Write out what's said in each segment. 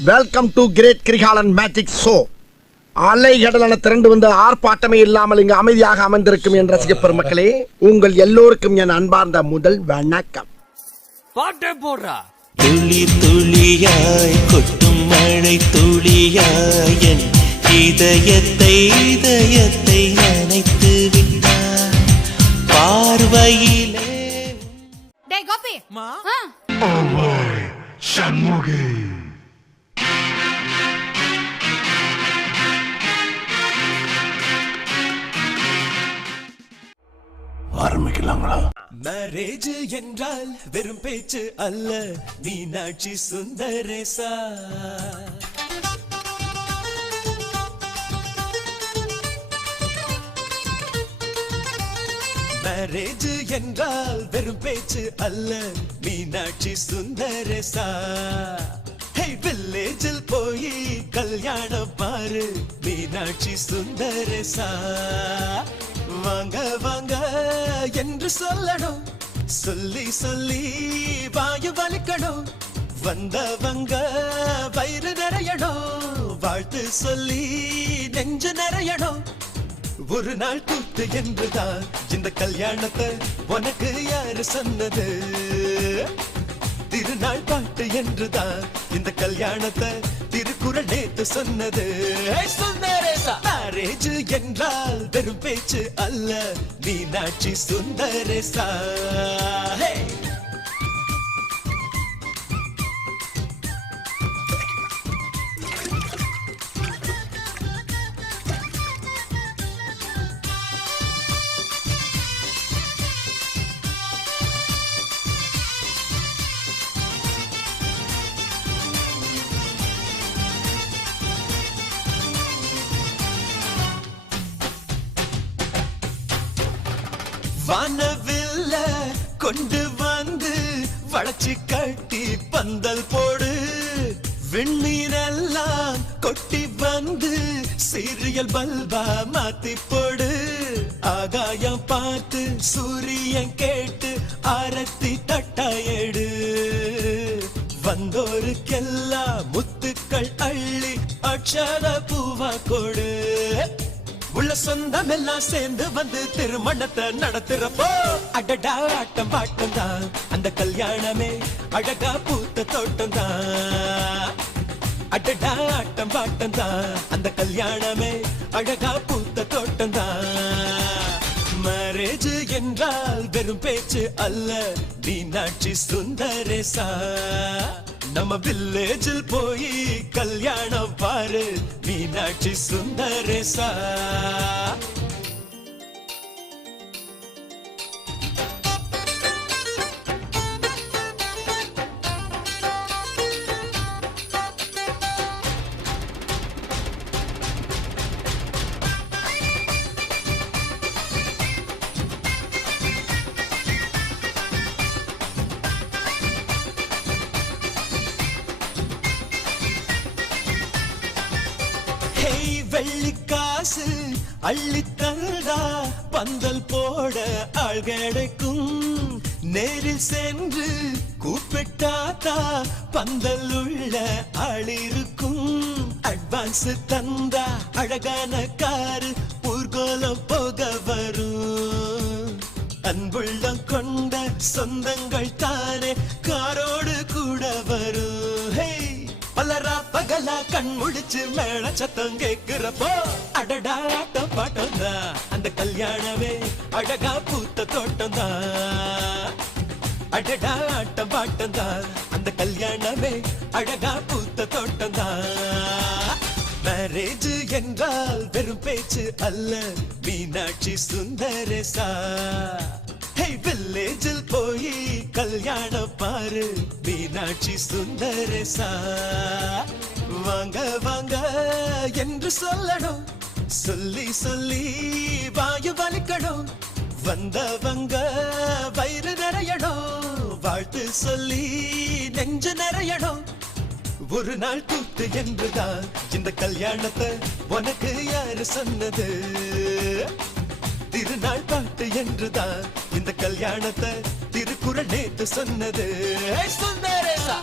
Welcome to great Kirikalan magic show. அலைகடலான திரண்டு வந்து ஆர்ப்பாட்டமே இல்லாமல் இங்கு அமைதியாக அமர்ந்திருக்கும் என் ரசிக பெருமக்களே, உங்கள் எல்லோருக்கும் என் அன்பார்ந்த முதல் வணக்கம். பாட்டே போடுறா. துளி துளியாய் கொட்டும் மழை துளியாய் என் இதயத்தை நனைத்து விட்டாய் பார்வையிலே. டேய் கோபி மா சண்முகி ஆரம்பிக்கலாங்களா? மேரேஜ் என்றால் வெறும் பேச்சு அல்ல, மீனாட்சி சுந்தரேசா. மேரேஜ் என்றால் வெறும் பேச்சு அல்ல, மீனாட்சி சுந்தரேசா. வில்லேஜில் போய் கல்யாணம் பாரு, மீனாட்சி சுந்தரேசா. வாங்க வாங்க என்று சொல்லணும், சொல்லி சொல்லி வாயு வலிக்கணும். வந்தவங்க வயிறு நிறையணும், வாழ்த்து சொல்லி நெஞ்சு நிறையணும். ஒரு நாள் கூத்து என்றுதான் இந்த கல்யாணத்தை உனக்கு யாரு சொன்னது? திருநாள் பாட்டு என்றுதான் இந்த கல்யாணத்தை திருக்குறள் நேத்து சொன்னது. மேரேஜ் என்றால் வெறும் பேச்சு அல்ல, மீனாட்சி சுந்தரேசா. வானவில்ல கொண்டு வந்து வளைச்சி கட்டி பந்தல் போடு, விண்ணீரெல்லாம் கொட்டி வந்து சீரியல் பல்பா மாத்தி போடு. ஆகாயம் பார்த்து சூரியன் கேட்டு ஆரத்தி தட்டாயடு, வந்தோருக்கெல்லாம் முத்துக்கள் அள்ளி அக்ஷர பூவா கொடு. உள்ள சொந்தம் எல்லாம் சேர்ந்து வந்து திருமணத்தை நடத்துறப்போ அடடா ஆட்டம் பாட்டம் தான் அந்த கல்யாணமே அழகா பூத்த தோட்டம் தான். அடடா ஆட்டம் பாட்டம் தான் அந்த கல்யாணமே அழகா பூத்த தோட்டம் தான். மேரேஜ் என்றால் வெறும் பேச்சு அல்ல, மீனாட்சி சுந்தரேசா. நம்ம வில்லேஜில் போய் கல்யாணம் பாரு, மீனாட்சி சுந்தரேசா. வெள்ளிக்காசு அள்ளி தந்தா பந்தல் போட ஆள் கிடைக்கும், நேரில் சென்று கூப்பிட்டாத்தா பந்தல் உள்ள ஆள் இருக்கும். அட்வான்ஸ் தந்தா அழகான காரு ஊர்கோலம் போக வரும். அன்புள்ளம் கொண்ட சொந்தங்கள் தானே காரோடு கூட வரும். பலரா பகலா கண் முடிச்சு மேல சத்தம் கேக்குறப்போ அடடா ஆட்டம் பாட்டம் தான் அந்த கல்யாணமே அழகா பூத்த தோட்டம் தான். அடடா ஆட்டம் பாட்டம் தான் அந்த கல்யாணமே அழகா பூத்த தோட்டம் தான். மேரேஜ் என்றால் வெறும் பேச்சு அல்ல, மீனாட்சி சுந்தரேசா. வில்லேஜில் போய் கல்யாணம் பாரு, மீனாட்சி சுந்தரேசா. வாங்க வாங்க என்று சொல்லணும், சொல்லி சொல்லி வாயு வலிக்கணும். வந்தவங்க வயிறு நிறையணும், வாழ்த்து சொல்லி நெஞ்சு நிறையணும். ஒரு நாள் கூத்து என்றுதான் இந்த கல்யாணத்தை உனக்கு யாரு சொன்னது? திருநாள் பாட்டு என்றுதான் இந்த கல்யாணத்தை திருக்குறள் நேத்து சொன்னது. சுந்தரேசா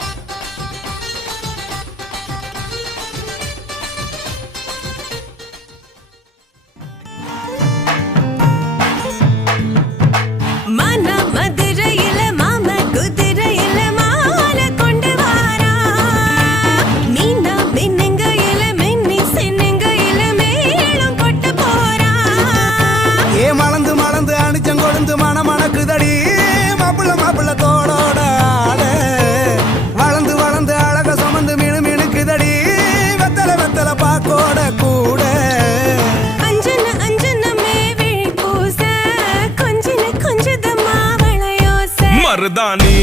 மருதாணி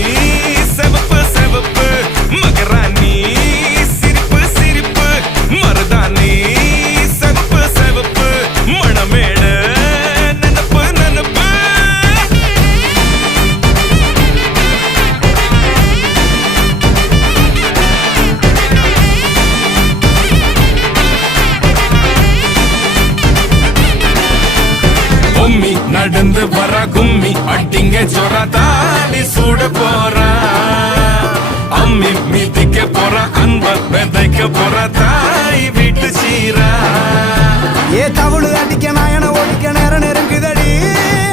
செவப்பு செவப்பு மகராணி சிரிப்பு சிரிப்பு மருதாணி செவப்பு செவப்பு மணமேட நனப்பு நனப்பு பொம்மி நடந்து வர கும்மி அட்டிங்க ஜொர தாடி சூட போறா அம்மி மீதிக்க போற அன்ப விதைக்க போற தாய் வீட்டு சீரா ஏ தவுளு அடிக்க நாயன ஓடிக்க நேரம் நெருங்குதடி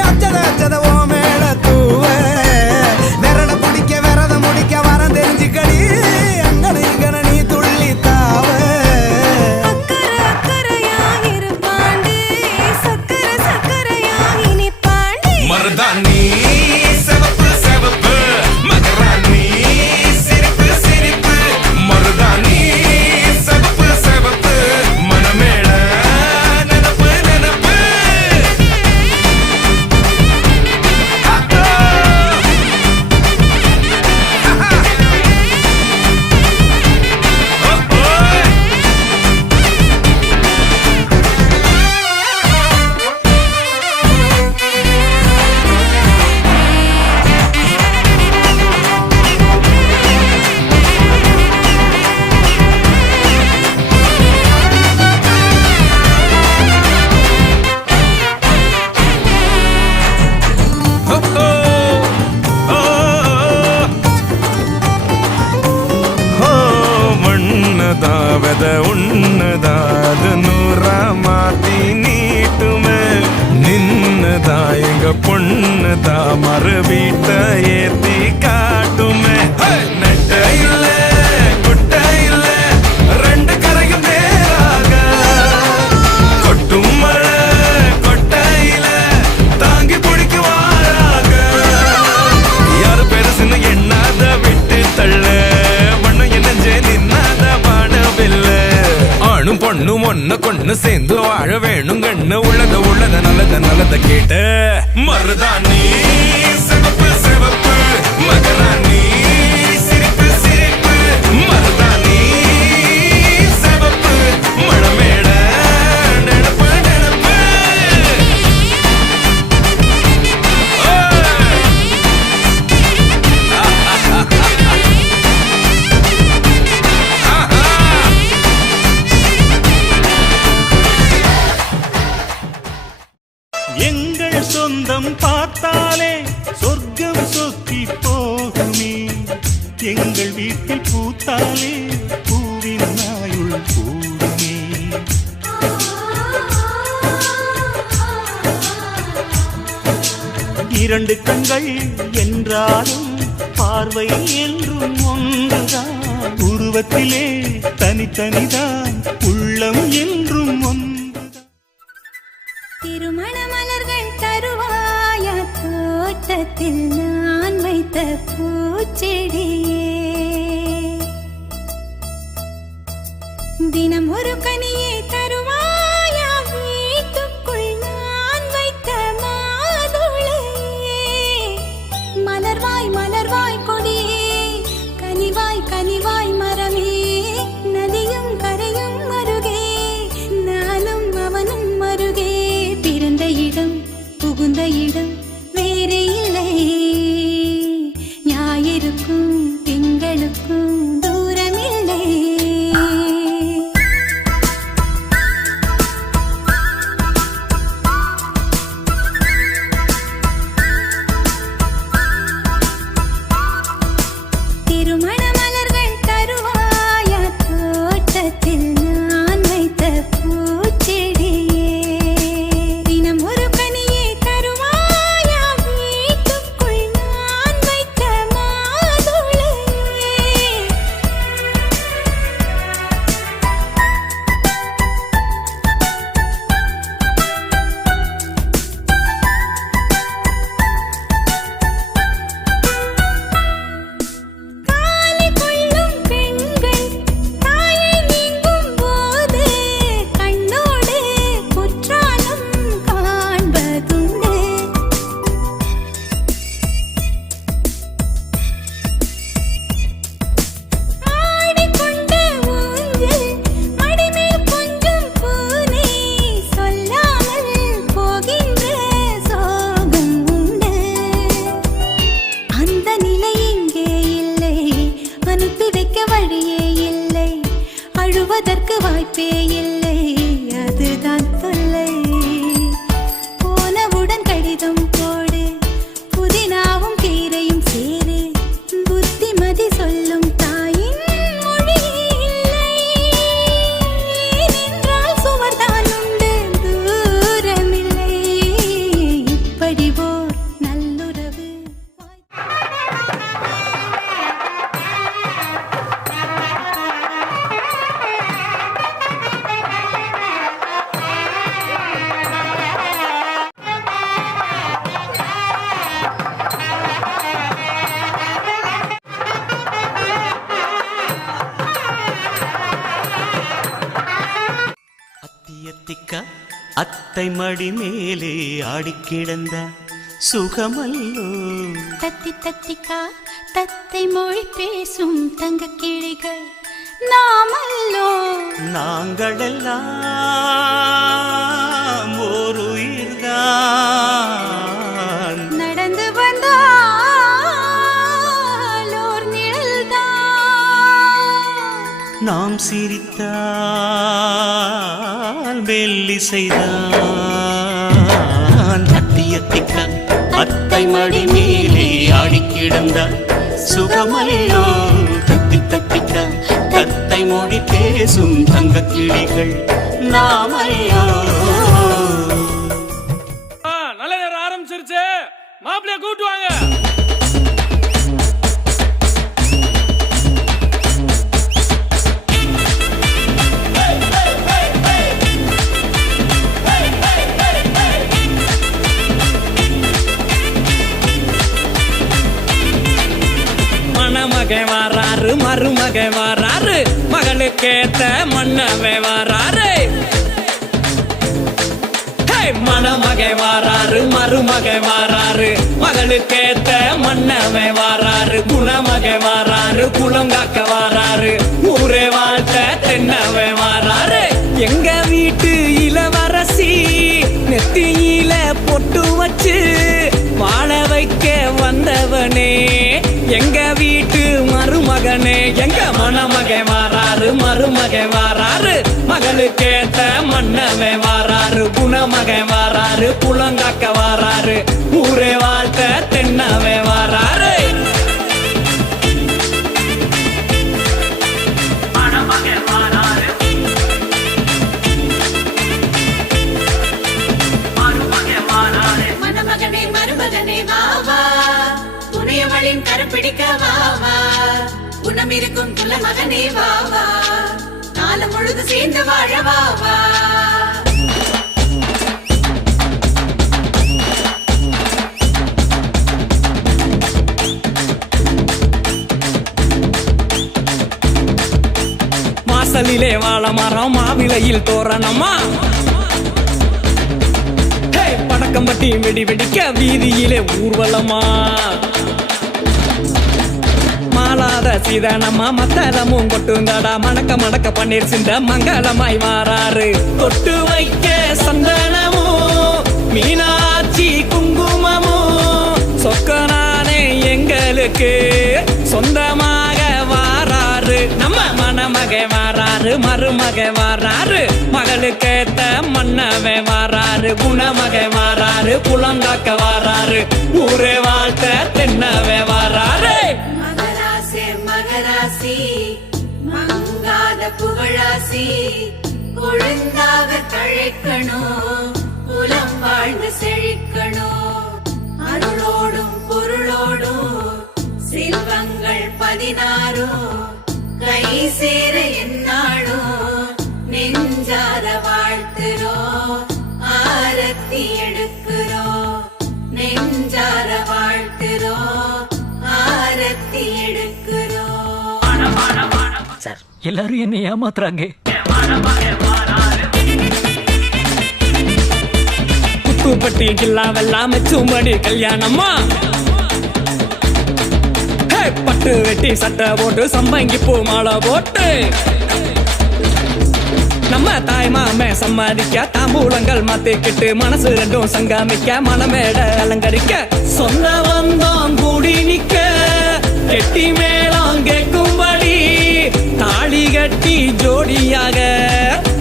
அச்சத அச்சத ஓ மேல தூவ விரட பிடிக்க விரத முடிக்க வரம் தெரிஞ்சுக்கடி அங்கன இங்கன நீ துள்ளி தாவ அக்கறை அக்கறையாயிரு பாண்டி சக்கர சக்கரையாயினி பாண்டி மருதாணி செவப்பு செவப்பு மகராணி சிரிப்பு சிரிப்பு மருதாணி செவப்பு செவப்பு மணமேட நனப்பு நனப்பு மண்ணதாவத உன்னதாது நூறா மாத்தி நீட்டுமே நின்னதா எங்க பொண்ணுதா மறு வீட்ட ஏத்தி காட்டுமே நெட்ட இல்ல குட்ட இல்ல ரெண்டு கரையும் நேராக கொட்டும் மழை கொட்டையில தாங்கி பிடிக்குவாராக யாரு பெருசுன்னு எண்ணாத விட்டு தள்ள மண்ணு என்னஞ்சே நின்னாத வானவில்ல ஆணும் பொண்ணும் ஒன்ன கொண்டு சேர்ந்து வாழ வேணும் கண்ணு உள்ளத உள்ளத நல்லத நல்லத கேட்ட மருதாணி சிவப்பு சிவப்பு மகராணி சிரிப்பு சிரிப்பு மருதாணி சிவப்பு மணமேட நெனப்பு நெனப்பு எங்கள் சொந்தம் பார்த்தாலே சொர்க்கம் சொத்தி போகுமே எங்கள் வீட்டில் பூத்தாலே பூவின் நாயுள் கூடுமே இரண்டு கண்கள் என்றாலும் பார்வை என்றும் ஒன்றுதான் உருவத்திலே தனித்தனிதான் உள்ளம் என்றும் ஒன்று திருமண மலர்கள் தருவாயா தோட்டத்தில் நான் வைத்த பூச்செடியே தினம் ஒரு கனியை தருவாயா வீட்டுக்குள் நான் வைத்த மாதுளையே மலர்வாய் மலர்வாய் கொடியே கனிவாய் கனிவாய் மரமே நதியும் கரையும் அருகே நானும் அவனும் அருகே பிறந்த இடம் புகுந்த இடம் வேறே இல்லை ஞாயிறுக்கும் திங்களுக்கும் தூரமில்லை வருவதற்கு வாய்ப்பே இல்லை, அதுதான் தொல்லை. போனவுடன் கடிதம் போடு, புதினாவும் கீரையும் சேரு, புத்திமதி சொல்லும் தாயின் மொழி இல்லை. ஏனென்றால் சுவர்தான் உண்டு, தூரமில்லை. இப்படி ஓர் நல்லுறவு அத்தியத்திக்க அத்தை மடி மேலே ஆடிக்கிடந்த சுகமல்லோ. தத்தி தத்திக்கா தத்தை மொழி பேசும் தங்க கிளிகள் நாமல்லோ. நாங்களெல்லாம் ஓர் உயிர்தான், நடந்து வந்தால் ஓர் நிழல்தான். நாம் சிரித்தால் மெல்லிசைதான். அத்தியத்திக்க அத்தை மடி மேலே ஆடிக்கிடந்த சுகமல்லோ. தத்தி தத்திக்க தத்தை மொழி பேசும் தங்க கிளிகள் நாமல்லோ. நல்ல நேரம் ஆரம்பிச்சிருச்சு, மாப்பிள்ளைய கூட்டு வாங்க. மணமகன் வாராரு, மருமகன் வாராரு, மகளுக்கேத்த மன்னவன் வாராரு. மணமகன் வாராரு, மருமகன் வாராரு, மகளுக்கேத்த மன்னவன் வாராரு. குணமகன் வாராரு, குளங்காக்க வாராரு, ஊரே வாழ்த்த தென்னவன் வாராரு. எங்க வீட்டு இளவரசி நெத்தியில பொட்டு வச்சு வாழ வைக்க வந்தவனே, எங்க வீட்டு மருமகனே. எங்க மணமகன் வாராரு, மருமகன் வாராரு, மகளுக்கேத்த மன்னவன் வாராரு. குணமகன் வாராரு, குளங்காக்க வாராரு, ஊரே வாழ்த்த தென்னவன் வாராரு. மணமகன் வாராரு, மருமகன் வாராரு. மணமகனே மருமகனே வா வா, துணையவளின் கருப்பிடிக்க வா வா. குணம் இருக்கும் குல மகனே வா வா, நாளை முழுது சேர்ந்து வாழ வா வா. வாசலிலே வாழ மரம், மாவிலையில் தோரணமா. படக்கம் பட்டி வெடி வெடிக்க வீதியிலே ஊர்வலமா. மாலாத சீதனமா மத்தளமும் கொட்டுந்தடா, மணக்க மணக்க பன்னீர் சிந்த மங்களமாய் வாராரு. தொட்டு வைக்க சந்தனமும் மீனாட்சி குங்குமமும் சொக்கனானே எங்களுக்கு சொந்தமாக வாராரு. நம்ம மணமகன் வாராரு, மருமகன் வாராரு, மகளுக்கேத்த மன்னவன் வாராரு. குணமகன் வாராரு, குளங்காக்க வாராரு, ஊரே வாழ்த்த தென்னவன் வாராரு. மகராசே மகராசி மங்காத புகழாசி, கொழுந்தாக தழைக்கணும், குலம் வாழ்ந்து செழிக்கணும். அருளோடும் பொருளோடும் செல்வங்கள் 16 கை சேர என்னாடும், நெஞ்சார வாழ்த்துறோம், ஆரத்தி எடுக்கிறோம். நெஞ்சார வாழ்த்துறோம், ஆரத்தி எடுக்கிறோம். சார், எல்லாரும் என்ன ஏமாத்துறாங்க. குத்துப்பட்டி கில்லாவெல்லாம் மெச்சும்படி கல்யாணமா. பட்டு வெட்டி சட்டை போட்டு சம்பங்கி பூ மாலை போட்டு நம்ம தாய் மாமே சம்மாதிக்க தாம்பூலங்கள் மாத்திக்கிட்டு மனசு ரெண்டும் சங்காமிக்க மனமேட அலங்கரிக்க சொந்த வந்தோம் கூடி நிக்க கெட்டி மேளம் கேட்கும்படி தாளிகள் கட்டி ஜோடியாக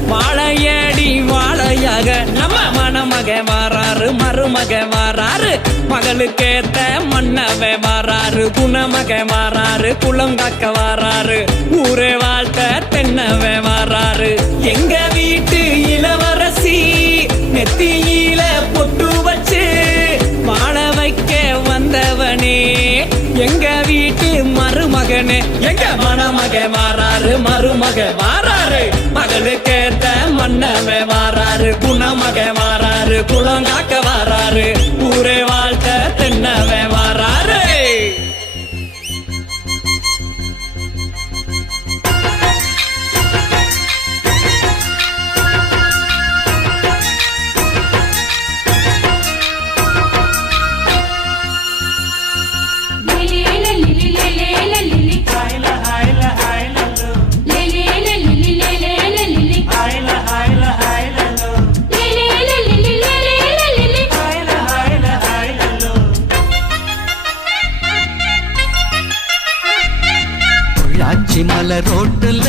வாழையடி வாழையாக நம்ம மணமக வாராரு மருமக வாராரு மகளுக்கேத்த மன்னவ வாராரு குணமக வாராரு குளங்காக்க வாராரு ஊரே வாழ்த்த தென்னவ வாராரு எங்க வீட்டு இளவரசி நெத்தியில பொட்டு வச்சு வாழ வைக்க வந்தவனே எங்க வீட்டு மருமகனே எங்க மணமக வாராரு மருமக வாராரு மகளுக்கேத்த மன்னவ வாராரு குணமக வாராரு குளங்காக்க வாராரு ஊரே வாழ்த்த தென்னவ வாராரு பொள்ளாச்சி மலை ரோட்டுல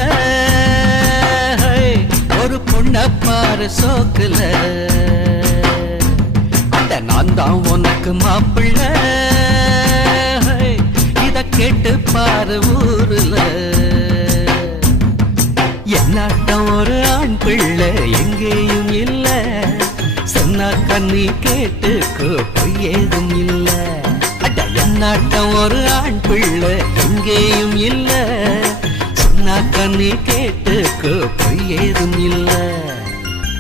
ஒரு பொண்ண பாரு சோக்குல அட நான் தான் உனக்கு மாப்பிள்ள இத கேட்டு பாரு ஊருல என்னாட்டம் ஒரு ஆண் பிள்ளை எங்கேயும் இல்ல சொன்னா கண்ணி கேட்டுக்கோ பொய் ஏதும் இல்ல அட என்னாட்டம் ஒரு ஆண் பிள்ளை எங்கேயும் இல்ல சொன்னா கண்ணி கேட்டுக்கோ பொய் ஏதும் இல்ல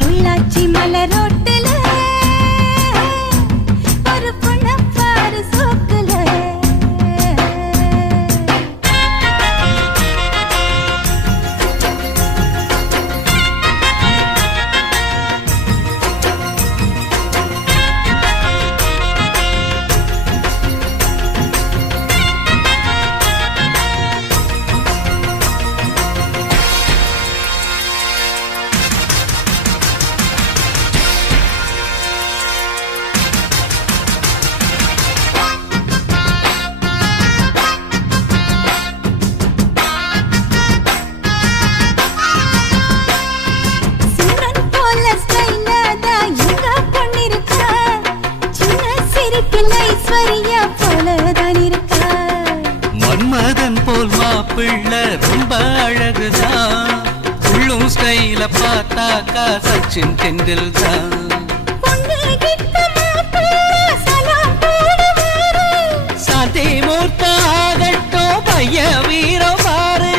பொள்ளாச்சி மலரோட்டுல ஒரு பொண்ண பாரு சோக்குல மன்மதன் போல் மாப்பிள்ள ரொம்ப அழகுதான் உள்ளும் ஸ்டைல பார்த்தாக்கா சச்சின் டெண்டுல்கர் சாந்தே மூர்த்த ஆகட்டும் பைய வீரம் பாரு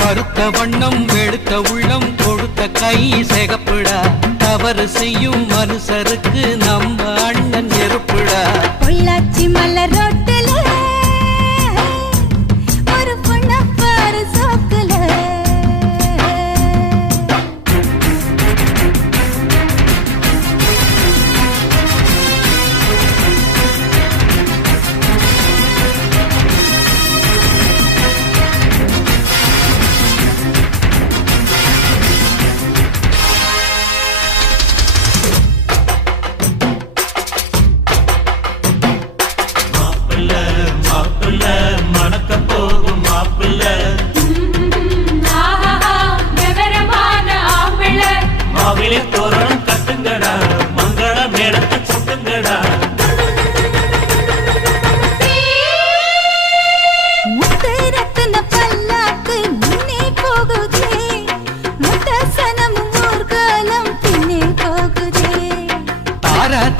கருத்த வண்ணம் வெளுத்த உள்ளம் கொடுத்த கை சிகப்புடா தவறு செய்யும் மனுஷருக்கு நம்ம அண்ணன் நெருப்புடா பொள்ளாச்சி மலரோட்டுல ஒரு பொண்ண பாரு சோக்குல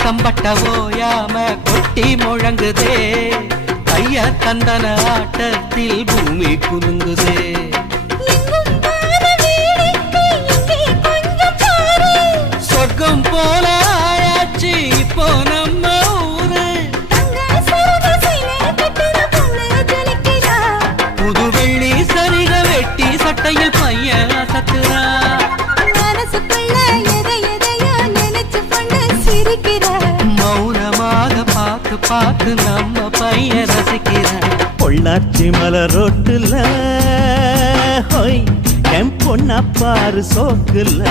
கம்பட்ட ஓயாம கொட்டி முழங்குதே கைய தந்தன ஆட்டத்தில் பூமி குலுங்குதே சொர்க்கம் போல ஆயாச்சு இப்போ நம்ம ஊரு புது வெள்ளி சரிக வெட்டி சட்டையில் பையன் அசத்துறா மௌனமாக பார்த்து பார்த்து நம்ம பையன் ரசிக்கிறான் பொள்ளாச்சி மலரோட்டுல ஹோய் என் பொண்ண பாரு சோக்குல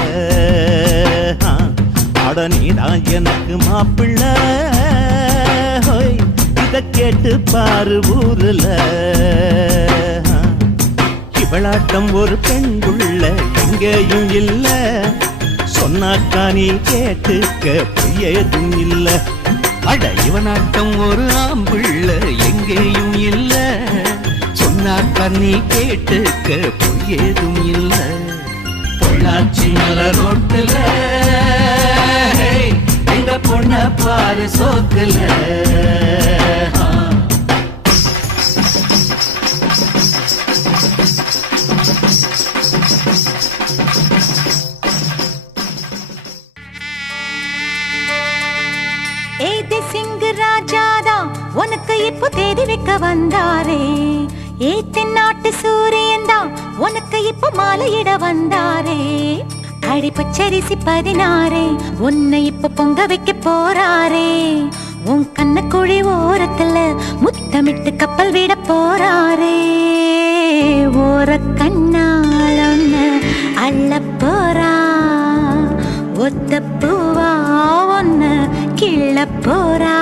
அட நீதான் எனக்கு மாப்பிள்ளை ஹோய், இத கேட்டு பாரு ஊருல. இவளாட்டம் ஒரு பெண் புள்ள எங்கேயும் இல்ல, சொன்னாக்கா நீ கேட்டுக்க பொய் ஏதும் இல்ல. அட இவனாட்டம் ஒரு ஆம்பிள்ள எங்கேயும் இல்ல, சொன்னாக்கா நீ கேட்டுக்க பொய் ஏதும் இல்ல. பொள்ளாச்சி மலர் ரோட்டுல எங்க பொண்ண பாரு சோக்குல. ராஜாதான் உனக்கு இப்போ தேதி வைக்க வந்தாரே, ஏ தென்னாட்டு சூரியன் தான் உனக்கு இப்போ மாலையிட வந்தாரே. அடி பச்சரிசி 16 உன்னை இப்ப பொங்க வைக்க போறாரே. உன் கண்ணக்குழி ஓரத்துல முத்தமிட்டு கப்பல் விட போறாரே. ஓர கண்ணால் ஒன்னு அள்ள போறா, ஒத்த பூவா ஒன்னு கிள்ள போறா.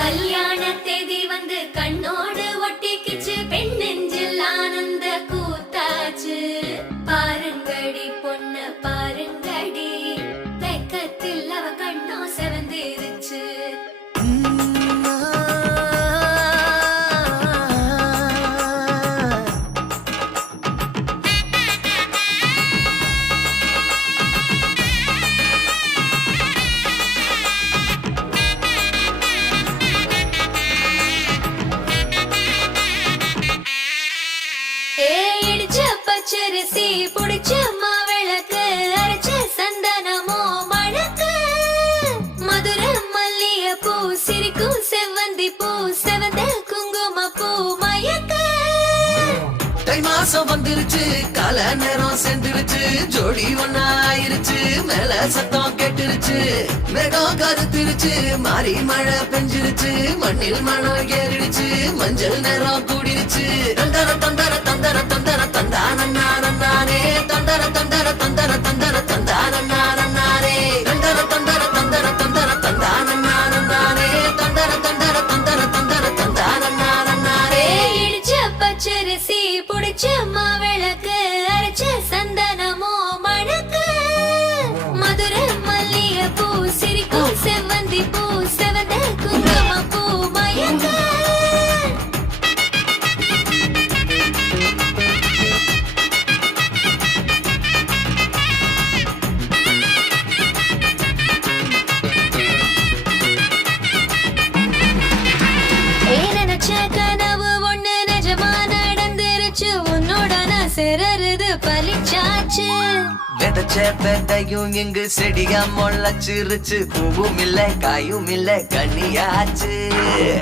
கல்யாண தேதி வந்து கண்ணோடு ஒட்டிக்கிச்சு, பெண் நெஞ்சில் ஆனந்த கூத்தாச்சு. பாருங்கடி பொண்ண பாருங்கடி, வெக்கத்தில் அவ கண்ணோ செவந்திருச்சு. பச்சரிசி புடிச்ச மாவிளக்கு, அரைச்ச சந்தனமோ மணக்கு. மதுர மல்லிய பூ சிரிக்கும் செவ்வந்தி பூ, செவந்த குங்கும பூ மயக்க. தை மாசம் வந்துருச்சு, கால நேரம் சென்றுருச்சு, ஜோடி ஒன்னா ஆயிருச்சு, மேல சத்தம் கேட்டுருச்சு. மேகம் கருத்துருச்சு, மாறி மழை பெஞ்சிருச்சு, மண்ணில் மணம் ஏறிடுச்சு, மஞ்சள் நேரம் கூடிருச்சு. தந்தர தந்தர தந்தர தந்தர தந்தானே, தந்தர தந்தர தந்தர தந்தர தந்தானே, தந்தர தந்தர தந்தர தந்தர தந்தானே, தந்தர தந்தர தந்தர தந்தர தந்தானே. இடிச்ச பச்சரிசி புடிச்ச மாவிளக்கு, அரைச்ச சந்தனமோ மணக்கு. மதுர மல்லிய பூ சிரிக்கும் செவ்வந்தி பூ, செவந்த குங்கும பூ மயக்க. கனவு ஒண்ணு நிஜமா நடந்துருச்சு, உன்னோட சிறருது பலிச்சாச்சு. விதைச்ச விதையும் இங்கு செடியா முளைச்சிருச்சு, பூவும் இல்ல காயும் இல்ல கனியாச்சு.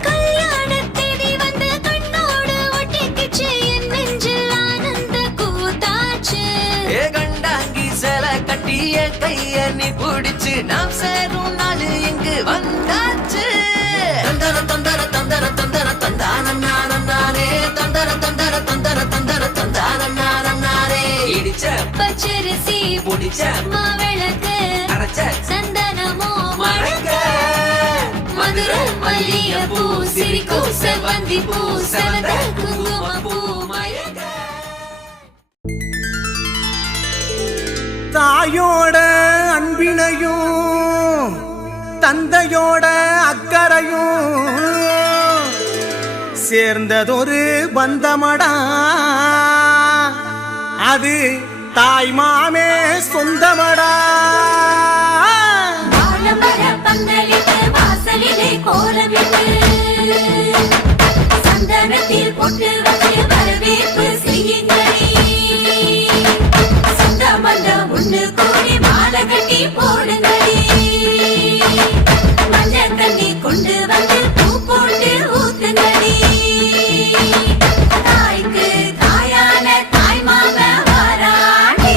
கல்யாண தேதி வந்து கண்ணோடு ஒட்டிக்கிச்சு, என் நெஞ்சில் ஆனந்த கூத்தாச்சு. ஏ கண்டாங்கி சில கட்டிய கைய நீ பிடிச்சு, நாம் சேரும் நாள் இங்கு வந்தாச்சு. தந்தர தந்தர தந்தர தந்தர தந்தானே, தந்தர தந்தர தந்தர தந்தர தந்தானே. இடிச்ச பச்சரிசி புடிச்ச மாவிளக்கு, அரைச்ச சந்தனமோ மணக்க. மதுர மல்லிய பூ சிரிக்கும் செவ்வந்தி பூ, செவந்த குங்கும பூ மயக்க. தாயோட அன்பினையும் தந்தையோட அக்கறையும் சேர்ந்ததொரு பந்தமடா அது தாய் மாமே சொந்தமடா வாழமர பந்தலிட்டு வாசலிலே கோலமிட்டு சந்தனத்தில் பொட்டு வச்சு வரவேற்பு செய்யுங்களே சொந்த பந்தம் ஒண்ணு கூடி மாலை கட்டி போடுங்களே மஞ்சள் தண்ணி கொண்டு வந்து பூ போட்டு ஊத்துங்களே தாய்க்கு தாயான தாய் மாம வாராண்டி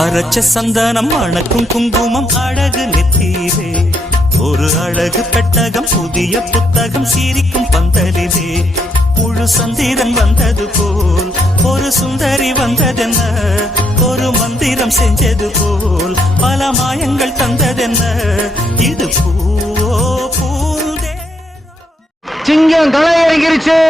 அரைச்ச சந்தனம் அணக்கும் குங்குமம் அழகு நெத்தீரே ஒரு அழகு பெட்டகம் புதிய புத்தகம் சீரிக்கும் பந்தலிலே முழு சந்திரன் வந்தது போல் ஒரு சுந்தரி வந்ததென்ன ஒரு மந்திரம் செஞ்சது போல் பல மாயங்கள் தந்ததென்ன இது பூவோ பூந்தே சிங்கம் களை இறங்கிருச்சு.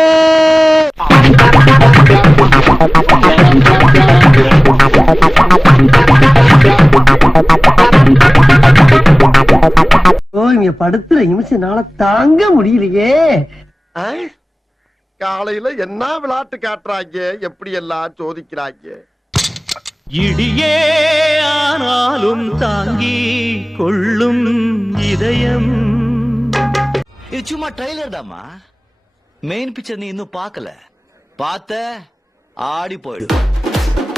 இங்க படுத்துற நிமிஷம்னால தாங்க முடியலையே. காலையில என்ன விளையாட்டு காட்டுறாங்க, எப்படி எல்லாம் சோதிக்கிறாங்க. இடியே ஆனாலும் தாங்கி கொள்ளும் இதயம். இது சும்மா ட்ரைலர் தாமா, மெயின் பிக்சர் நீ இன்னும் பார்க்கல. பார்த்த ஆடி போயிடு.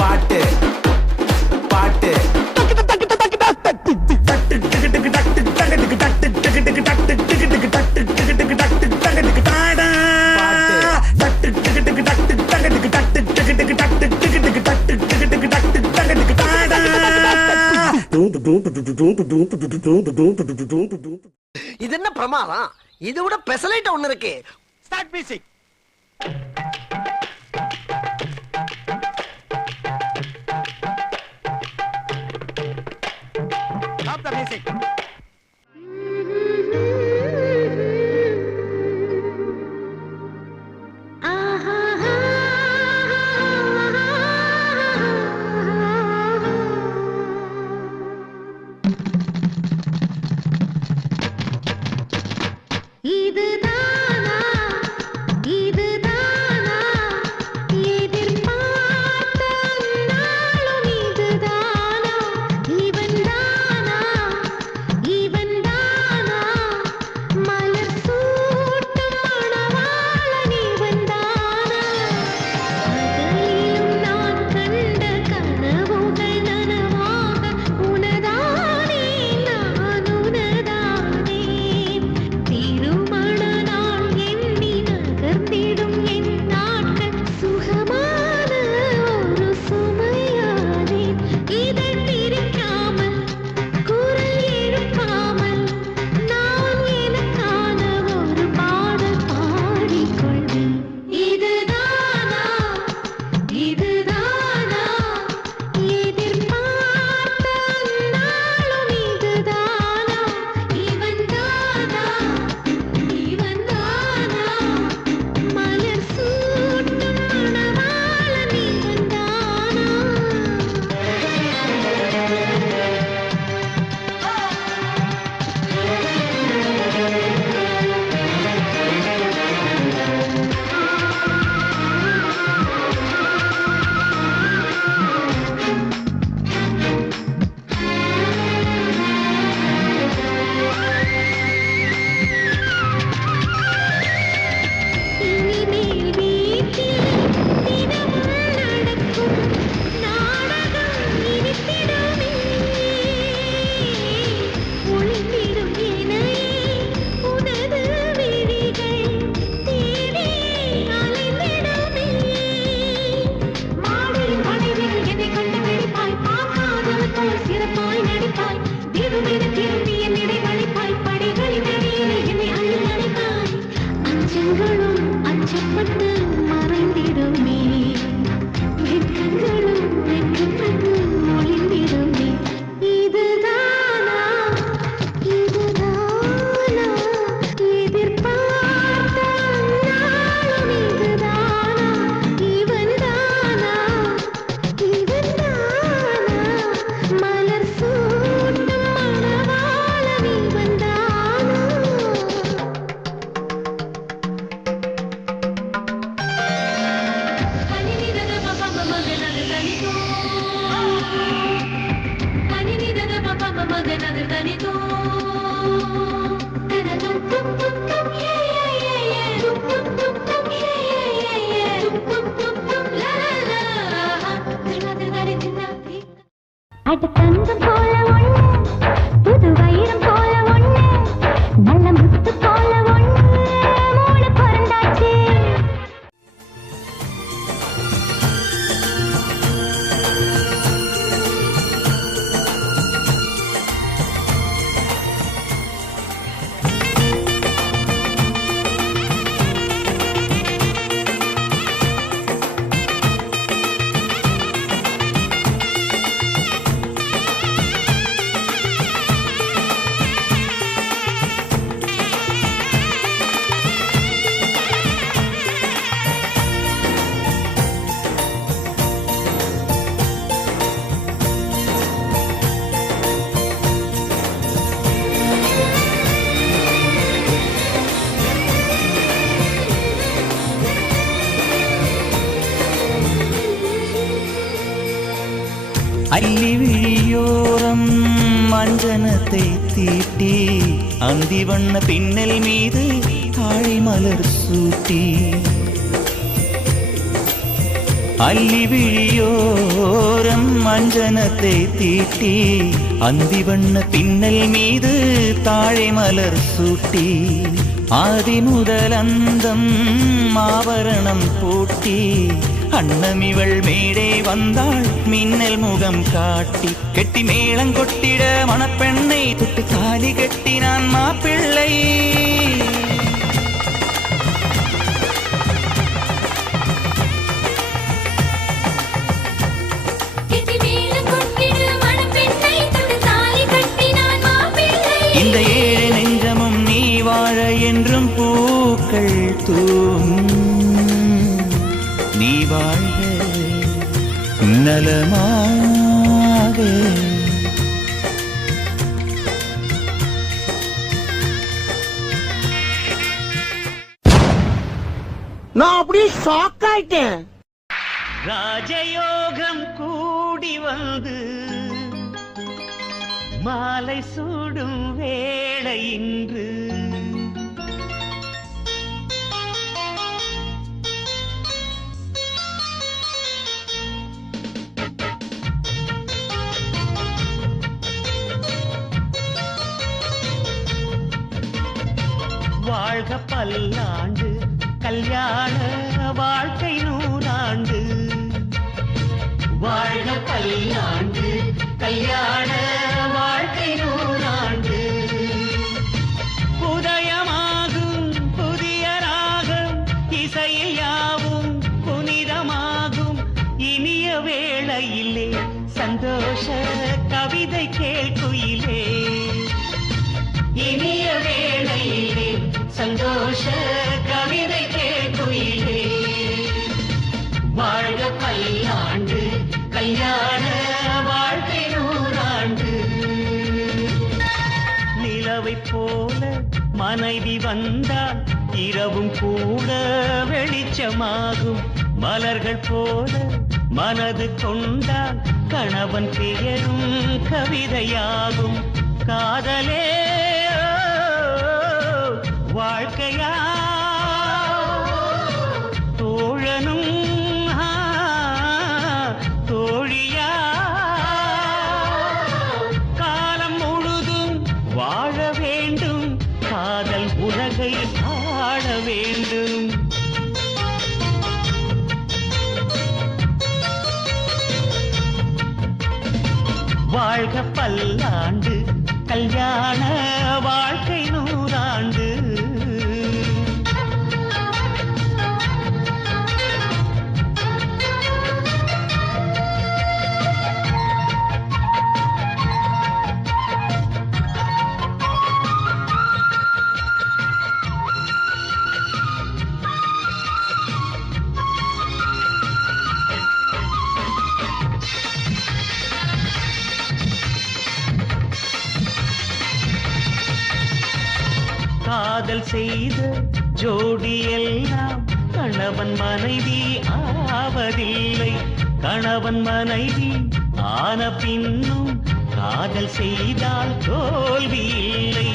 பாட்டு பாட்டு இது என்ன பிரமாதம்? இது விட பெசலைட் ஒண்ணு இருக்கு. Start music. Stop the music. அள்ளி விழியோரம் மஞ்சனத்தை தீட்டி அந்தி வண்ண பின்னல் மீது தாழை மலர் சூட்டி அள்ளி விழியோரம் மஞ்சனத்தை தீட்டி அந்தி வண்ண பின்னல் மீது தாழை மலர் சூட்டி ஆதி முதல் அந்தம் ஆபரணம் பூட்டி அன்னமிவள் மேடை வந்தாள் மின்னல் முகம் காட்டி கெட்டி மேளம் கொட்டிட மணப்பெண்ணை தொட்டு தாலி கட்டினான் மாப்பிள்ளை இந்த ஏழு நெஞ்சமும் நீ வாழ என்றும் பூக்கள் நீ வாழ்க நலமாக நான் அப்படியே ஷாக் ஆயிட்டேன். ராஜயோகம் கூடி வந்து மாலை சூடும் வேளை இன்று வாழ்க பல்லாண்டு கல்யாண வாழ்க்கை நூறாண்டு வாழ்க பல்லாண்டு கல்யாண வாழ்க்கை நூறாண்டு உதயமாகும் புதிய ராகம் இசையில் யாவும் புனிதமாகும் இனிய வேளையிலே சந்தோஷ கவிதை கேட்குயிலே இனிய வேளையிலே சந்தோஷ கவிதை கேட்குயிலே வாழ்க பல்லாண்டு கல்யாண வாழ்க்கை நூறாண்டு நிலவை போல மனைவி வந்தால் இரவும் கூட வெளிச்சமாகும் மலர்கள் போல மனது கொண்டால் கணவன் பெயரும் கவிதையாகும் காதலே வாழ்க்கையா தோழனும் தோழியா காலம் முழுதும் வாழ வேண்டும் காதல் உலகை ஆள வேண்டும் வாழ்க பல்லாண்டு கல்யாண வாழ்க்கை நூறாண்டு காதல் செய்த ஜோடி எல்லாம் கணவன் மனைவி ஆவதில்லை கணவன் மனைவி ஆன பின்னும் காதல் செய்தால் தோல்வி இல்லை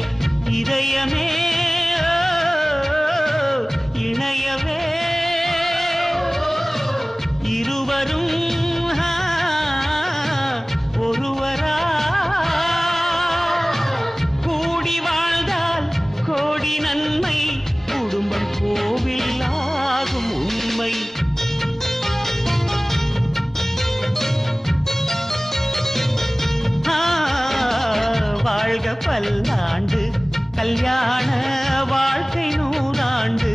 இதயமே இணையவே இருவரும் ஒருவரா கூடி வாழ்ந்தால் கோடி நன்மை குடும்பம் கோவில் ஆகும் உண்மை வாழ்க பல்லாண்டு கல்யாண வாழ்க்கை நூறாண்டு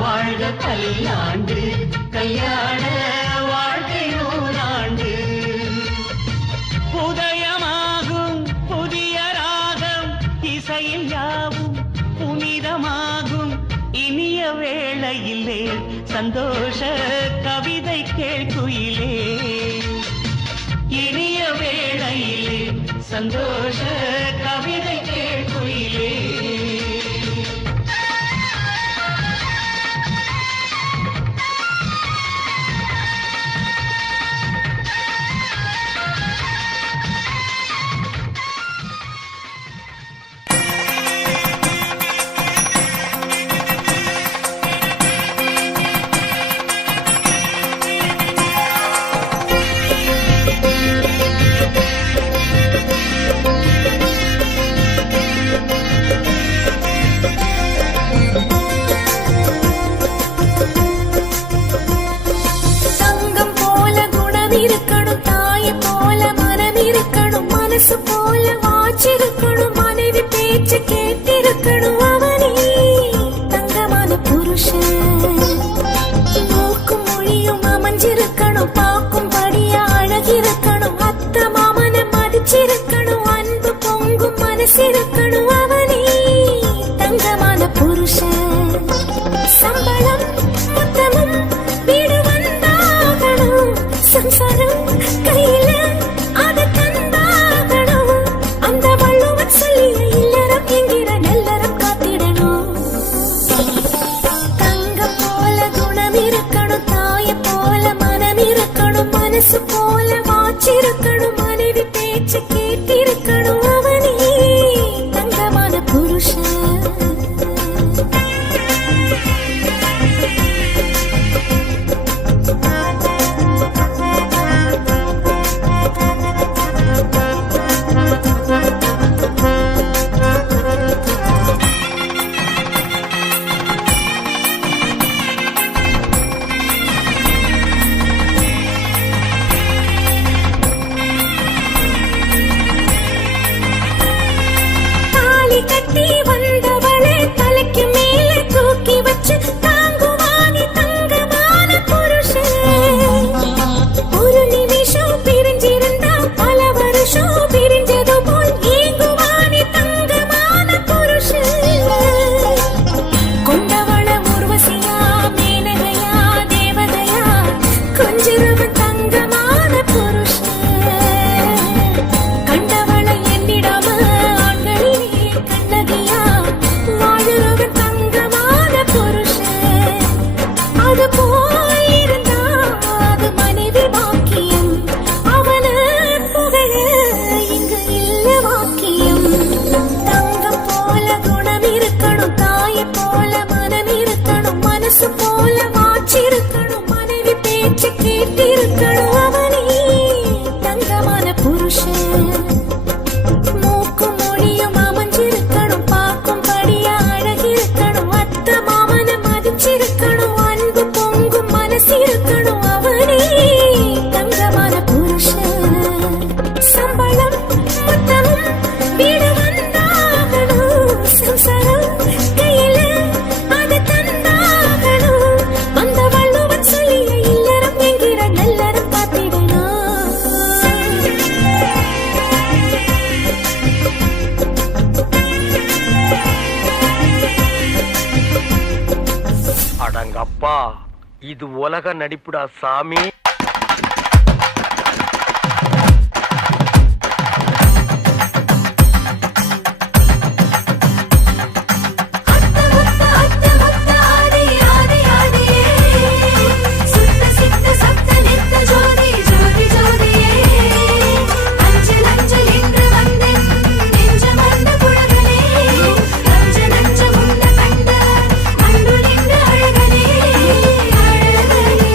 வாழ்க பல்லாண்டு கல்யாண வாழ்க்கை நூறாண்டு உதயமாகும் புதிய ராகம் இசையில் யாவும் புனிதமாகும் இனிய வேளையிலே சந்தோஷ கவிதை கேட்குயிலே இனிய வேளையிலே சந்தோஷ கவிதை கேட்குயிலே தாய போல மனம் இருக்கணும் மனசு போல வாச்சிருக்கணும் மனைவி பேச்சு கேட்டிருக்கணும் அவனே தங்கமான புருஷன் மூக்கு மொழியும் அமைஞ்சிருக்கணும் பார்க்கும்படியா அழகிருக்கணும் அத்த மாமன மதிச்சிருக்கணும் அன்பு பொங்கும் மனசிருக்கணும் அவனே தங்கமான புருஷன் சம்பளம் மொத்தமும் வீடு வந்தாகணும் சம்சாரம் கையில அது தந்தாகணும் அந்த வள்ளுவன் சொல்லிய இல்லறம் என்கிற நல்லறம் காத்திடணும் தங்கம் போல குணம் இருக்கணும் தாய போல மனம் இருக்கணும் மனசு போல வாச்சிருக்கணும் மனைவி பேச்சு கேட்டிருக்கணும் அவனே தங்கமான புருஷன் தாலி கட்டி வந்தவளை தலைக்கு மேலே தூக்கி வச்சு தாங்குவானி தங்கமான புருஷன் ஒரு நிமிஷம் பிரிஞ்சிருந்தா பல வருஷம் பிரிஞ்சது போல் ஏங்குவானி தங்கமான புருஷன் கொண்டவள ஊர்வசியா மேனகையா தேவதையா கொஞ்சிருவன் தங்கமான புருஷன் கண்டவள எண்ணிடாம ஆண்களிலே கண்ணகியா வாழுறவன் தங்கமான புருஷன் அது போல் இருந்தா அது மனைவி பாக்கியம் அவன புகழ இங்கு இல்ல வாக்கியம் தங்கம் போல குணம் இருக்கணும் தாய போல மனம் இருக்கணும் மனசு போல வாச்சிருக்கணும் மனைவி பேச்சு கேட்டிருக்கணும் அவனே தங்கமான புருஷன் மூக்கு மொழியும் அமைஞ்சிருக்கணும் பார்க்கும்படியா அழகிருக்கணும் அத்த மாமன மதிச்சிருக்கணும் அன்பு பொங்கும் மனசிருக்கணும் அவனே தங்கமான புருஷன் சம்பளம் மொத்தமும் வீடு வந்தாகணும் சம்சாரம் கையில அது தந்தாகணும் அந்த வள்ளுவன் சொல்லிய இல்லறம் என்கிற நல்லறம் காத்திடணும் அடங்கப்பா இது உலக நடிப்புடா சாமி அத்த முத்த ஆதி ஆதி ஆதியே சுத்த சித்த சப்த நித்த ஜோதி ஜோதி ஜோதியே அஞ்சல் அஞ்சல் என்று வந்தேன் நெஞ்சமர்ந்த குழகனே நஞ்ச நஞ்ச முன்ன கண்ட மண்டுலிந்த அழகனே அழகனே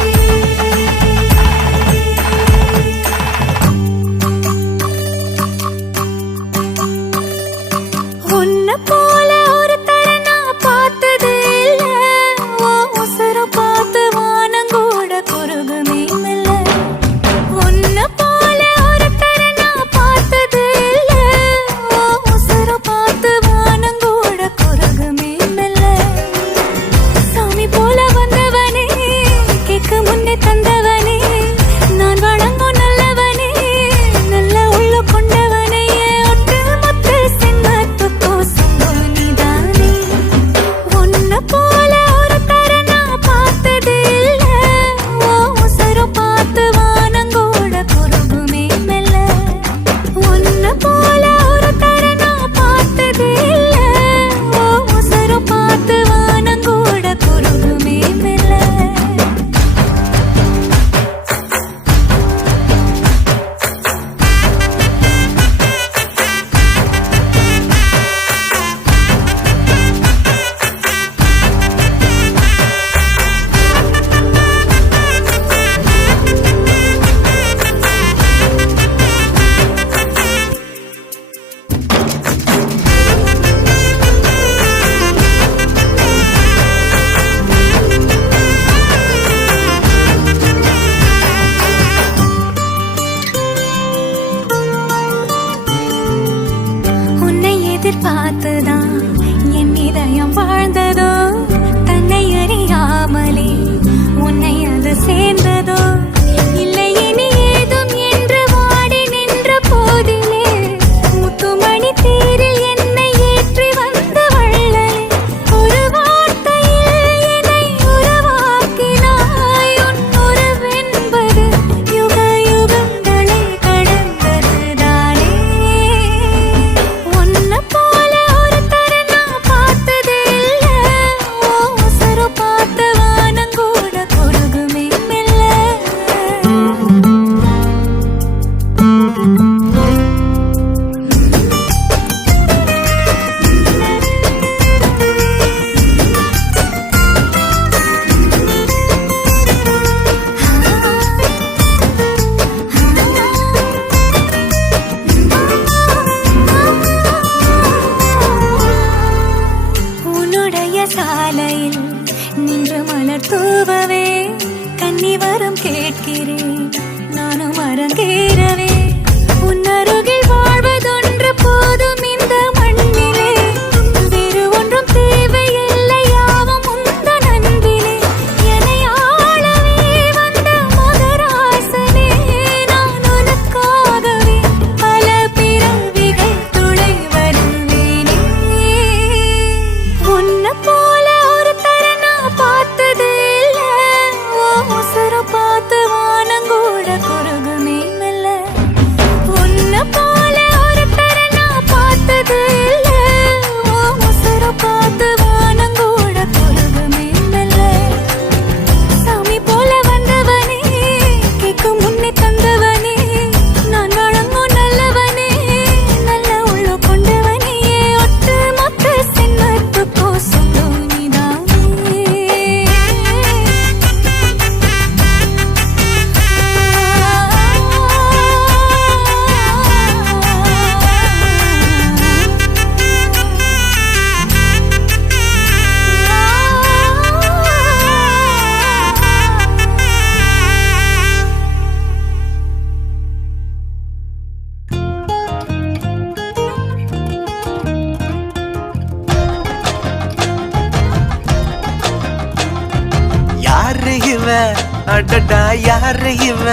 அடடா யாரு இவ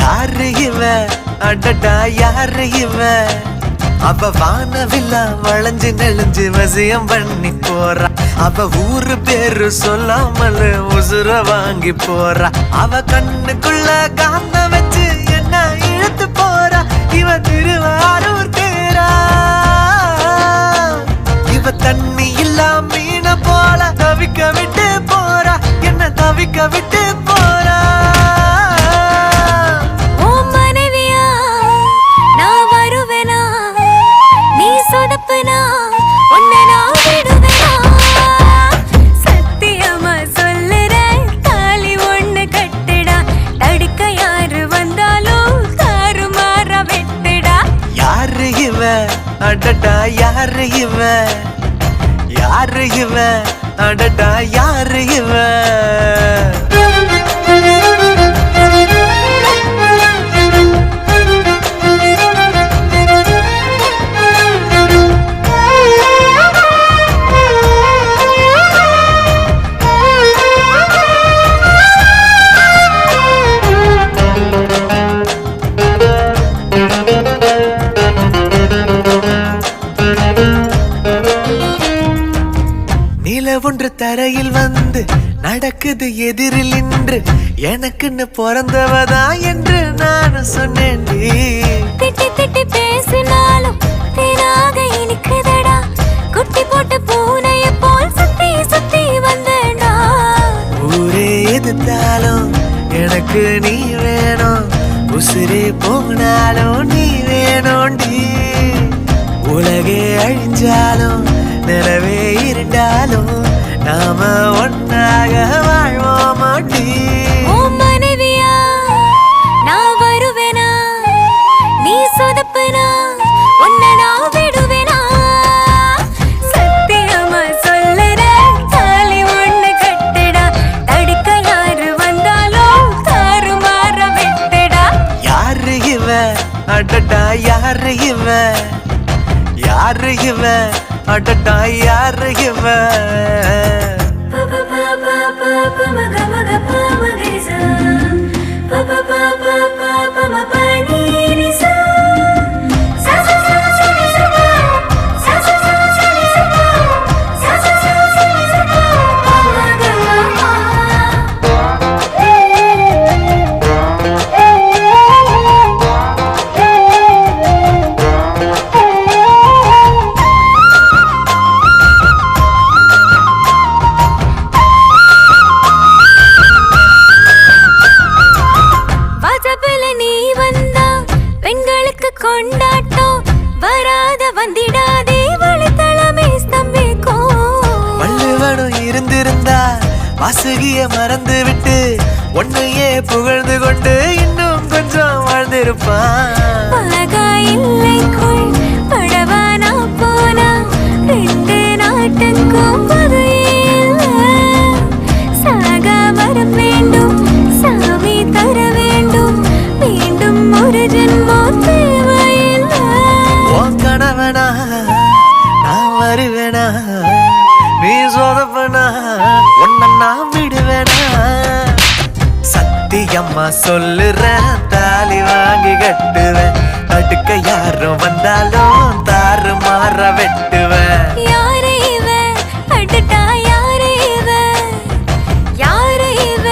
யாரு இவ அடடா யாரு இவ அவ வானவில்லா வளைஞ்சு நெளிஞ்சு வசியம் பண்ணி போறா அவ ஊரு பேரு சொல்லாமல் உசுர வாங்கி போறா அவ கண்ணுக்குள்ள காந்த வச்சு என்ன இழுத்து போறா இவ திருவாரூர் தேரா இவ தண்ணி இல்லா மீன போல தவிக்க விட்டு போறா என்ன தவிக்க விட்டு போறா அடடா யாரு இவ யாரு இவ அடடா யாரு இவ ஒன்று தரையில் வந்து நடக்குது எதிரில் நின்று எனக்குன்னு பிறந்தவதா என்று நான் சொன்னேன் திட்டி திட்டி பேசினாலும் தேனாக இனிக்குதடா குட்டி போட்ட பூனைய போல் சுத்தி சுத்தி வந்தேடா ஊரே எதிர்த்தாலும் எனக்கு நீ வேணும் உசிரே போனாலும் நீ வேணும்டி உலகே அழிஞ்சாலும் நிலவே இருந்தாலும் நாம ஒன்னாக வாழ்வோமாட்டி மனைவியா நான் வருவேனா நீ சொதப்பனா உன்னை நான் விடுவேனா சத்தியமா சொல்லுற தாலி ஒண்ணு கட்டுடா தடுக்க யாரு வந்தாலும் தாறுமாற வெட்டுடா யாரு இவ அடடா யாரு இவ யாரு இவ அடடா யாரு இவ கொண்டாட்டம் வராத வந்திடாதே வளைத்தளமே ஸ்தம்பிக்கும் வள்ளுவனும் இருந்திருந்தா வாசுகிய மறந்து விட்டு உன்னையே புகழ்ந்து கொண்டு இன்னும் கொஞ்சம் வாழ்ந்திருப்பான் இல்லைக்குள் படவானா போனா ரெண்டு நாட்டுக்கும் சாக வர வேண்டும் சாமி தர வேண்டும் மீண்டும் ஒரு ஜென்மம் கணவனா நான் வருவேனா நீ சொதப்பனா உன்னை நான் விடுவேனா சத்தியம்மா சொல்லுறேன் தாலி வாங்கி கட்டுவேன் தடுக்க யாரும் வந்தாலும் தாறு மாற வெட்டுவேன் யாரு இவ அடடா யாரு இவ யாரு இவ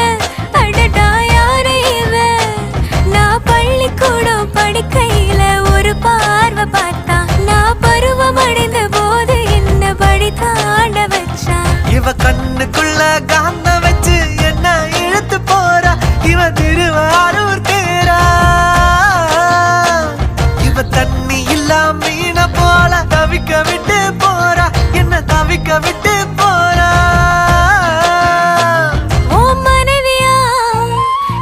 அடடா யாரு இவ நான் பள்ளிக்கூடம் படிக்கையில ஒரு பார்வை பார்த்தா நான் பருவம் அடைந்த போது என்ன படி தாண்ட வச்சா இவ கண்ணுக்குள்ள காந்த வச்சு என்ன இழுத்து போறா இவ திருவாரூர் தேரா இவ தண்ணி இல்லா மீன போல தவிக்க விட்டு போறா என்ன தவிக்க விட்டு போறா மனைவியா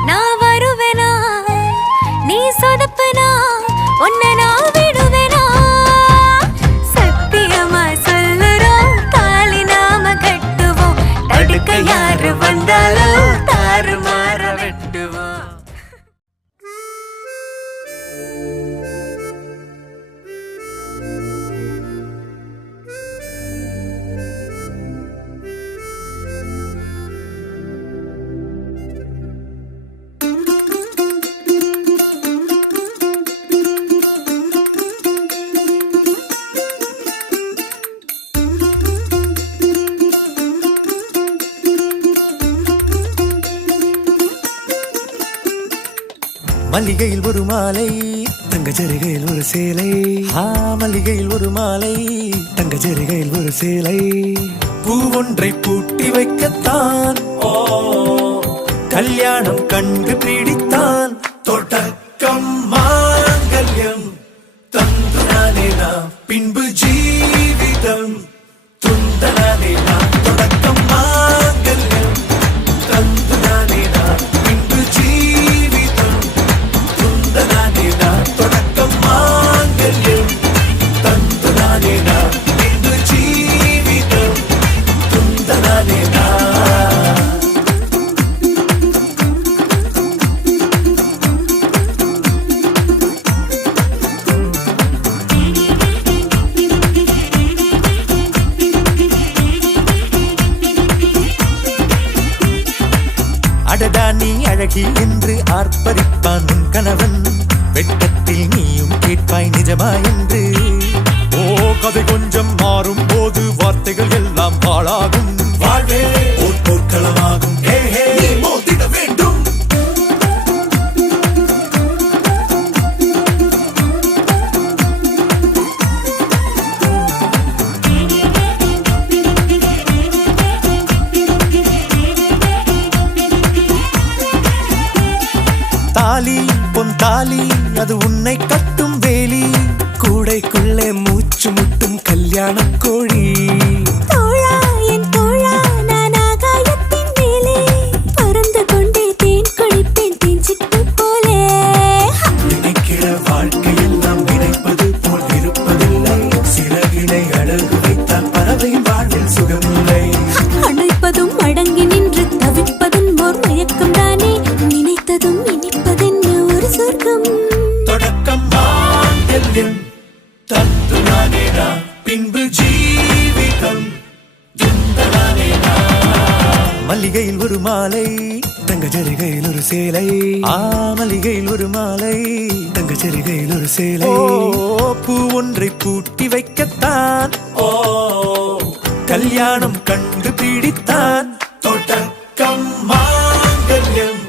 நான் வருவேனா நீ சொதப்பனா உன்னை நான் விடுவேனா சத்தியமா சொல்லுறோம் தாலி நாம கட்டுவோம் தடுக்க யாரு வந்தாலும் தாறு மாற வெட்டுவோம் மல்லிகையில் ஒரு மாலை தங்க ஜரிகையில் ஒரு சேலை மல்லிகையில் ஒரு மாலை தங்க ஜரிகையில் ஒரு சேலை பூ ஒன்றை பூட்டி வைக்கத்தான் கல்யாணம் கண்டு பிடித்தான் தொடக்கம் மாங்கல்யம் தந்துனானே நாம் பின்பு ஜீவிதம் துந்தனானே நாம் தொடக்கம் மாங்கல்யம் தந்துனானே நாம் பின்பு ஜீவிதம் துந்தனானே நாம் தொடக்கம் மாங்கல்யம் தந்துனானே நாம் பின்பு ஜீவிதம் துந்தனானே நாம். அடடா நீ அழகி என்று ஆர்ப்பரிப்பான் உன் கணவன் வெட்கத்தில் நீயும் கேட்பாய் நிஜமா என்று கதை கொஞ்சம் மாறும் போது வார்த்தைகள் எல்லாம் பாழாகும் வாழ்வே ஓர் போர்க்களமாகும் நீ மோதிட வேண்டும் தாலி பொன் தாலி அது உன்னை கட்டும் வேலி கூடைக்குள்ளே மூச்சு முட்டும் கல்யாண கோழி தோழா என் தோழா நான் ஆகாயத்தின் மேலே பறந்து கொண்டே தேன் குடிப்பேன் தேன் சிட்டு போலே நினைக்கிற வாழ்க்கையெல்லாம் நினைப்பது போல் இருப்பதில்லை சிறகினை அழகு வைத்தால் பறவை வாழ்வில் சுகமில்லை அணைப்பதும் அடங்கி நின்று தவிப்பதும் ஓர் மயக்கம் தானே நினைத்ததும் இனிப்பதென்ன ஒரு சொர்க்கம் தொடக்கம் மாங்கல்யம் தந்துனானே நாம் பின்பு ஜீவிதம் துந்தனானே நாம். மல்லிகையில் ஒரு மாலை தங்க ஜரிகையில் ஒரு சேலை மல்லிகையில் ஒரு மாலை தங்க ஜரிகையில் ஒரு சேலை பூ ஒன்றை பூட்டி வைக்கத்தான் கல்யாணம் கண்டு பிடித்தான் தொடக்கம் மாங்கல்யம்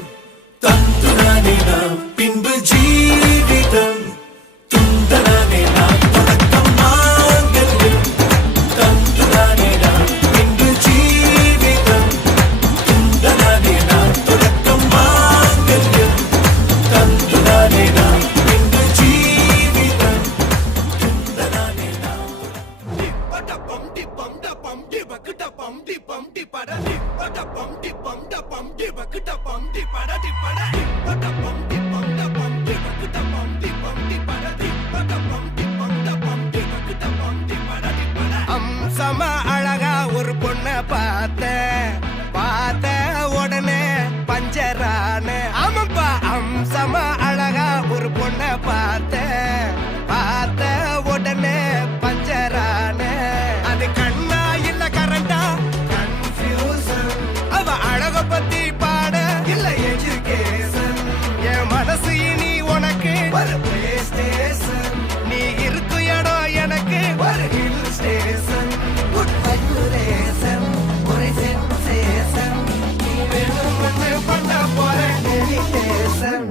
தந்துனானே நாம் பின்பு ஜீவிதம் துந்தனானே நாம் தொடக்கம் மாங்கல்யம் தந்துனானே நாம் பின்பு ஜீவிதம் துந்தனானே நாம் தொடக்கம் மாங்கல்யம் தந்துனானே நாம் பின்பு ஜீவிதம் துந்தனானே நாம். அம்சமா அழகா ஒரு பொண்ண பார்த்த உடனே பஞ்சரான ஆமாப்பா அம்சமா அழகா ஒரு பொண்ண பார்த்த உடனே பஞ்சரான அது கண்ணா இல்ல கரண்டா கன்ஃபியூசன் அவ அழக பத்தி பாட இல்ல எஜுகேஷன் என் மனசு இனி உனக்கு ஒரு பிளே ஸ்டேஷன் நீ இருக்கு இடம் எனக்கு ஒரு ஹில் ஸ்டேஷன் குட் வைப்ரேஷன் ஒரு சென்சேஷன் நீ வேணும் பண்ண போற டெலிடேஷன்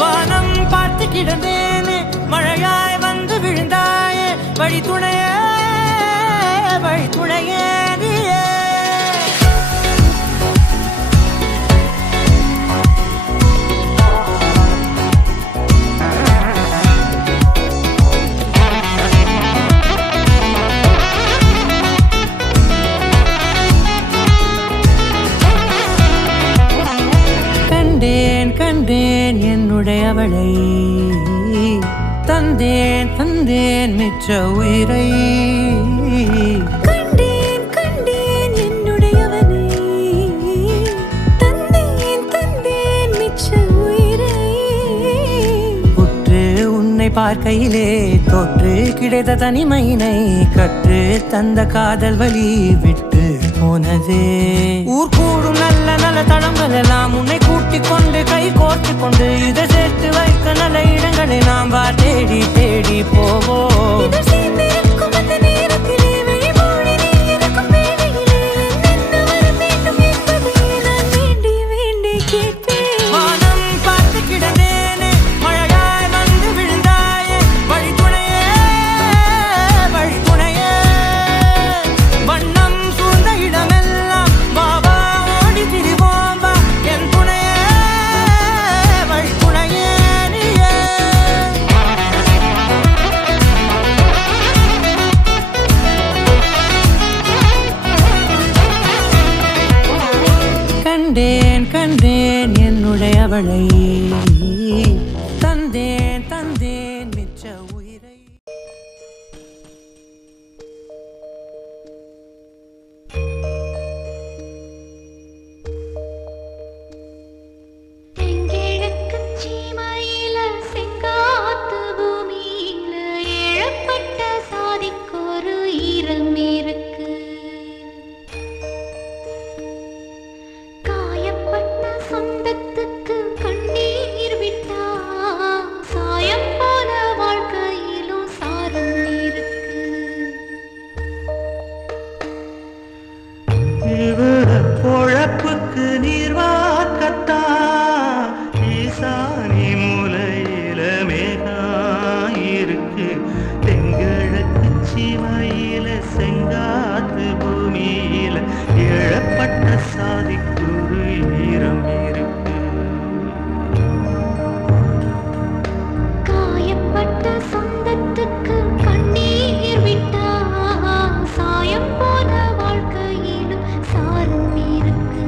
வானம் பார்த்து கிடந்தேனே மழையாய் வந்து விழுந்தாயே வழி துணையே நீயே கண்டேன் என்னுடையவளை தந்தேன் மிச்ச உயிரை கண்டேன் என்னுடையவனை தந்தேன் மிச்ச உயிரை உற்று உன்னை பார்க்கையிலே தொற்று கிடைத்த தனிமையினை கற்று தந்த காதல் வழி விட்டு போனதே. ஊர் கூடும் நல்ல நல்ல தளங்கள் எல்லாம் உன்னை கூட்டிக் கொண்டு கை கோர்த்து கொண்டு இதை சேர்த்து வைக்க நல்ல இடங்களை நாம் தேடி தேடி போவோம். கண்டேன் கண்டேன் என்னுடைய அவளை, தந்தேன் தந்தேன் மிச்ச உயிரை. பொழப்புக்கு நீர் வாக்கத்தா ஈசானி மூலையில மேகாயிருக்கு, தெங்கிழக்கு சீமையில செங்காத்து பூமியில எழப்பட்ட சாதிக்குரு ஈரம் இருக்கு. காயப்பட்ட சொந்தத்துக்கு கண்ணீர் விட்டா சாயம் போன வாழ்க்கையிலும் சாரும் இருக்கு.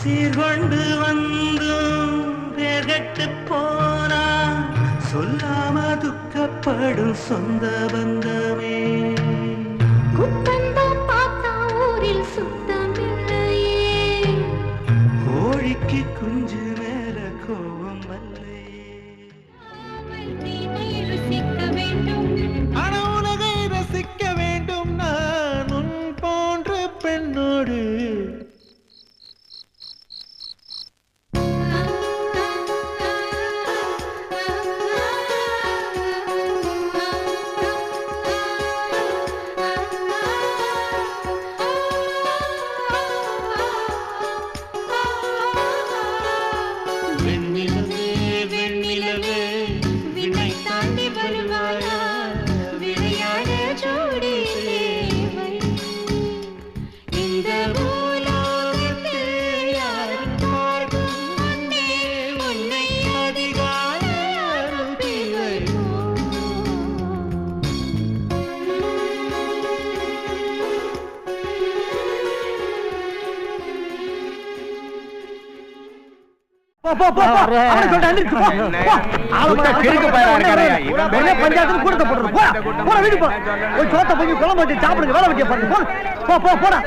சீர்கொண்டு வந்தும் பேர்கட்டு போனா சொல்லாம துக்கப்படும் சொந்த பந்தமே. குத்தந்தான் பார்த்தா ஊரில் சுத்தமில்லையே, கோழிக்கு குஞ்சு மேல கோபம் வல்லையே. ரசிக்க வேண்டும், உலகை ரசிக்க வேண்டும் நான் உன் போன்ற பெண்ணோடு. வெண்ணிலவே வெண்ணிலவே விண்ணை தாண்டி வருவாயா, விளையாட ஜோடி தேவை. இந்த உலகத்தில் யாருக்காகும் முன்னே உன்னை அதிகாரம் பிழைவோ. பஞ்சாயத்து கூடத்தை போடுறோம். வீடு போ, சோத்த போய் குழம்பு வச்சு சாப்பிடுங்க, வேலை வெட்டிய பாருங்க. போ போ போடா.